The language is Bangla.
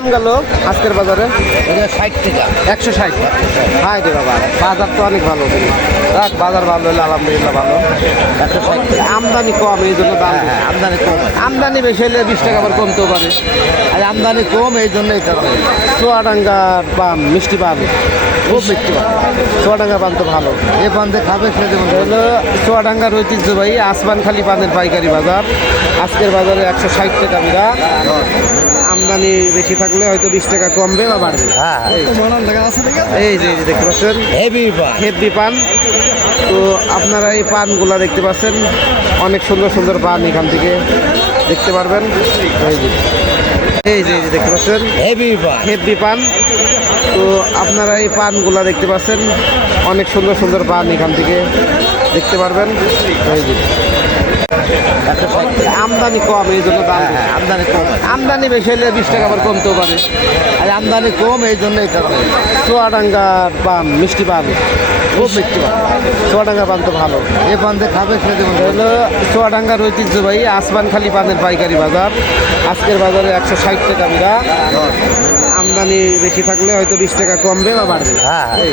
দাম গেল আজকের বাজারে? 60 টাকা। 160। হাই রে বাবা, বাজার তো অনেক ভালো। যাক, বাজার ভালো হলে আলহামদুলিল্লাহ ভালো। 160 টাকা। আমদানি কম, এই জন্য দাম। হ্যাঁ, আমদানি কম। আমদানি বেশি হলে 20 টাকা আবার কমতেও পারে। আর আমদানি কম, এই জন্য এটা কম। চুয়াডাঙ্গার পান, মিষ্টি পান, খুব মিষ্টি পান। চুয়াডাঙ্গার পান তো ভালো। এ পান্তে খাবে সে যেমন হলো চুয়াডাঙ্গার ঐতিহ্যবাহী আসমানখালি পানের পাইকারি বাজার। আজকের বাজারে 160 টাকা বিঘা। আমদানি বেশি থাকলে হয়তো 20 টাকা কমবে বা বাড়বে। হ্যাঁ, এই যে দেখতে পাচ্ছেন হেভি পান। হেভি পান। তো আপনারা এই পানগুলা দেখতে পাচ্ছেন, অনেক সুন্দর সুন্দর পান এখান থেকে দেখতে পারবেন। এই যে দেখতে পাচ্ছেন হেভি পান। হেভি পান। তো আপনারা এই পানগুলা দেখতে পাচ্ছেন, অনেক সুন্দর সুন্দর পান এখান থেকে দেখতে পারবেন। এই যে 160 টাকা। আমদানি কম, এই জন্য দাম। হ্যাঁ, আমদানি কম। আমদানি বেশি হলে 20 টাকা আবার কমতেও পারে। আর আমদানি কম, এই জন্য এটা কম। চুয়াডাঙ্গার পান, মিষ্টি পান, খুব মিষ্টি পান। চুয়াডাঙ্গার পান তো ভালো। এ পান্তে খাবে সে যেমন হলো চুয়াডাঙ্গার ঐতিহ্যবাহী আসমানখালি পানের পাইকারি বাজার। আজকের বাজারে 160 টাকা বিঘা। আমদানি বেশি থাকলে হয়তো 20 টাকা কমবে বা বাড়বে। হ্যাঁ, এই।